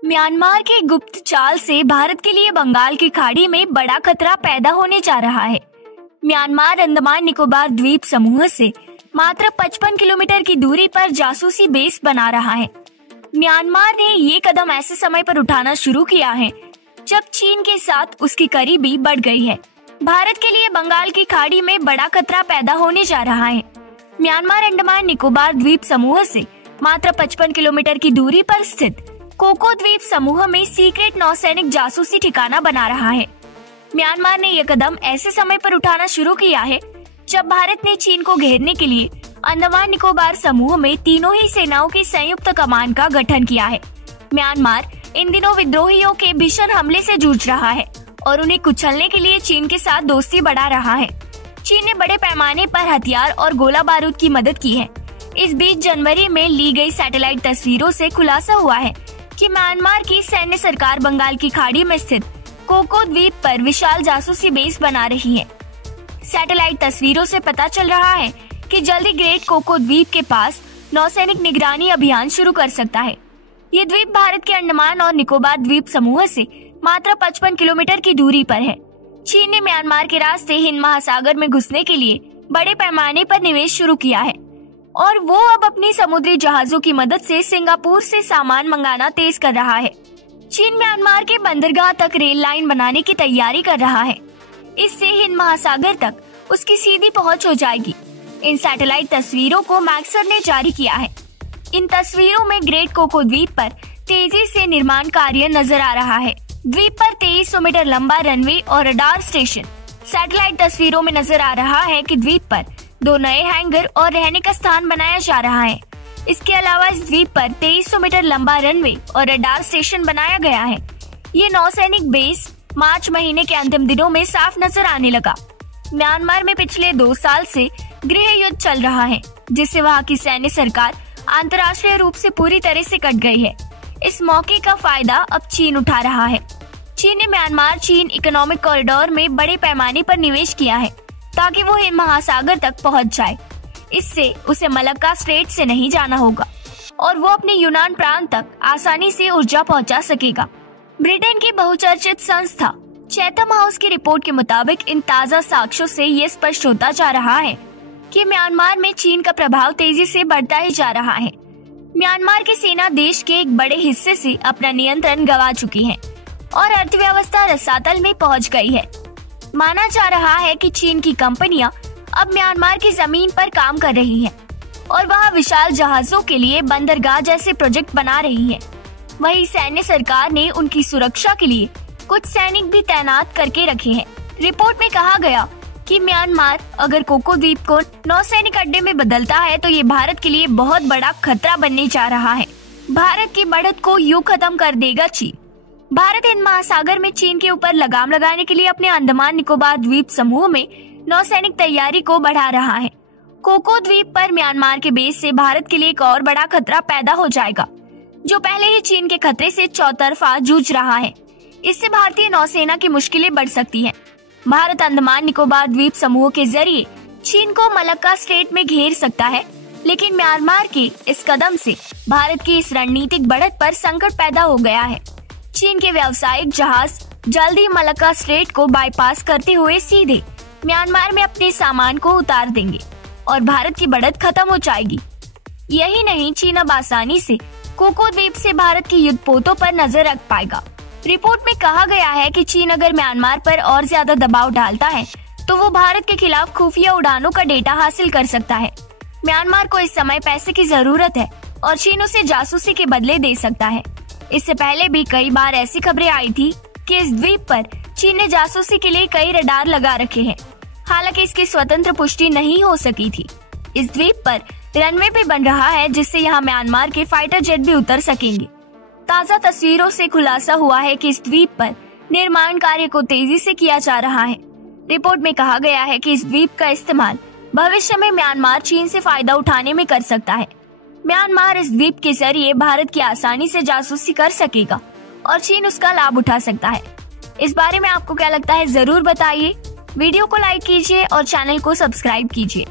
Myanmar के गुप्त चाल से भारत के लिए बंगाल की खाड़ी में बड़ा खतरा पैदा होने जा रहा है। म्यांमार अंडमान निकोबार द्वीप समूह से मात्र 55 किलोमीटर की दूरी पर जासूसी बेस बना रहा है। म्यांमार ने ये कदम ऐसे समय पर उठाना शुरू किया है जब चीन के साथ उसकी करीबी बढ़ गई है। भारत के लिए बंगाल की खाड़ी में बड़ा खतरा पैदा होने जा रहा है। म्यांमार अंडमान निकोबार द्वीप समूह से मात्र 55 किलोमीटर की दूरी पर स्थित कोको द्वीप समूह में सीक्रेट नौसैनिक जासूसी ठिकाना बना रहा है। म्यांमार ने यह कदम ऐसे समय पर उठाना शुरू किया है जब भारत ने चीन को घेरने के लिए अंडमान निकोबार समूह में तीनों ही सेनाओं की संयुक्त कमान का गठन किया है। म्यांमार इन दिनों विद्रोहियों के भीषण हमले से जूझ रहा है और उन्हें कुचलने के लिए चीन के साथ दोस्ती बढ़ा रहा है। चीन ने बड़े पैमाने पर हथियार और गोला बारूद की मदद की है। इस बीच जनवरी में ली गई सैटेलाइट तस्वीरों से खुलासा हुआ है कि म्यांमार की सैन्य सरकार बंगाल की खाड़ी में स्थित कोको द्वीप पर विशाल जासूसी बेस बना रही है। सैटेलाइट तस्वीरों से पता चल रहा है कि जल्दी ग्रेट कोको द्वीप के पास नौसैनिक निगरानी अभियान शुरू कर सकता है। ये द्वीप भारत के अंडमान और निकोबार द्वीप समूह से मात्र 55 किलोमीटर की दूरी पर है। चीन ने म्यांमार के रास्ते हिंद महासागर में घुसने के लिए बड़े पैमाने पर निवेश शुरू किया है और वो अब अपनी समुद्री जहाजों की मदद से सिंगापुर से सामान मंगाना तेज कर रहा है। चीन म्यांमार के बंदरगाह तक रेल लाइन बनाने की तैयारी कर रहा है। इससे हिंद महासागर तक उसकी सीधी पहुंच हो जाएगी। इन सैटेलाइट तस्वीरों को मैक्सर ने जारी किया है। इन तस्वीरों में ग्रेट कोको द्वीप पर तेजी से निर्माण कार्य नजर आ रहा है। द्वीप पर 2300 मीटर लंबा रनवे और रडार स्टेशन। सैटेलाइट तस्वीरों में नजर आ रहा है कि द्वीप पर 2 नए हैंगर और रहने का स्थान बनाया जा रहा है। इसके अलावा इस द्वीप पर 2300 मीटर लंबा रनवे और रडार स्टेशन बनाया गया है। ये नौसैनिक बेस मार्च महीने के अंतिम दिनों में साफ नजर आने लगा। म्यांमार में पिछले 2 साल से गृह युद्ध चल रहा है, जिससे वहाँ की सैन्य सरकार अंतर्राष्ट्रीय रूप से पूरी तरह से कट गई है। इस मौके का फायदा अब चीन उठा रहा है। चीन ने म्यांमार चीन इकोनॉमिक कॉरिडोर में बड़े पैमाने पर निवेश किया है ताकि वो हिंद महासागर तक पहुंच जाए। इससे उसे मलक्का स्ट्रेट से नहीं जाना होगा और वो अपने यूनान प्रांत तक आसानी से ऊर्जा पहुंचा सकेगा। ब्रिटेन की बहुचर्चित संस्था चैथम हाउस की रिपोर्ट के मुताबिक इन ताज़ा साक्ष्यों से ये स्पष्ट होता जा रहा है कि म्यांमार में चीन का प्रभाव तेजी से बढ़ता ही जा रहा है। म्यांमार की सेना देश के एक बड़े हिस्से से अपना नियंत्रण गंवा चुकी है और अर्थव्यवस्था रसातल में पहुंच गई है। माना जा रहा है कि चीन की कंपनियां अब म्यांमार की जमीन पर काम कर रही हैं और वहां विशाल जहाजों के लिए बंदरगाह जैसे प्रोजेक्ट बना रही है। वहीं सैन्य सरकार ने उनकी सुरक्षा के लिए कुछ सैनिक भी तैनात करके रखे हैं। रिपोर्ट में कहा गया कि म्यांमार अगर कोको द्वीप को नौसैनिक अड्डे में बदलता है तो ये भारत के लिए बहुत बड़ा खतरा बनने जा रहा है। भारत की बढ़त को यूं खत्म कर देगा चीन। भारत हिंद महासागर में चीन के ऊपर लगाम लगाने के लिए अपने अंडमान निकोबार द्वीप समूह में नौसैनिक तैयारी को बढ़ा रहा है। कोको द्वीप पर म्यांमार के बेस से भारत के लिए एक और बड़ा खतरा पैदा हो जाएगा, जो पहले ही चीन के खतरे से चौतरफा जूझ रहा है। इससे भारतीय नौसेना की मुश्किलें बढ़ सकती हैं। भारत अंडमान निकोबार द्वीप समूह के जरिए चीन को मलक्का स्ट्रेट में घेर सकता है, लेकिन म्यांमार के इस कदम से भारत की इस रणनीतिक बढ़त पर संकट पैदा हो गया है। चीन के व्यावसायिक जहाज जल्द ही मलक्का स्ट्रेट को बाईपास करते हुए सीधे म्यांमार में अपने सामान को उतार देंगे और भारत की बढ़त खत्म हो जाएगी। यही नहीं, चीन अब आसानी से कोको द्वीप से भारत की युद्धपोतों पर नजर रख पाएगा। रिपोर्ट में कहा गया है कि चीन अगर म्यांमार पर और ज्यादा दबाव डालता है तो वो भारत के खिलाफ खुफिया उड़ानों का डेटा हासिल कर सकता है। म्यांमार को इस समय पैसे की जरूरत है और चीन उसे जासूसी के बदले दे सकता है। इससे पहले भी कई बार ऐसी खबरें आई थी कि इस द्वीप पर चीन ने जासूसी के लिए कई रडार लगा रखे हैं। हालांकि इसकी स्वतंत्र पुष्टि नहीं हो सकी थी। इस द्वीप पर रनवे भी बन रहा है, जिससे यहाँ म्यांमार के फाइटर जेट भी उतर सकेंगे। ताज़ा तस्वीरों से खुलासा हुआ है कि इस द्वीप पर निर्माण कार्य को तेजी से किया जा रहा है। रिपोर्ट में कहा गया है कि इस द्वीप का इस्तेमाल भविष्य में म्यांमार चीन से फायदा उठाने में कर सकता है। म्यांमार इस द्वीप के जरिए भारत की आसानी से जासूसी कर सकेगा और चीन उसका लाभ उठा सकता है। इस बारे में आपको क्या लगता है, जरूर बताइए। वीडियो को लाइक कीजिए और चैनल को सब्सक्राइब कीजिए।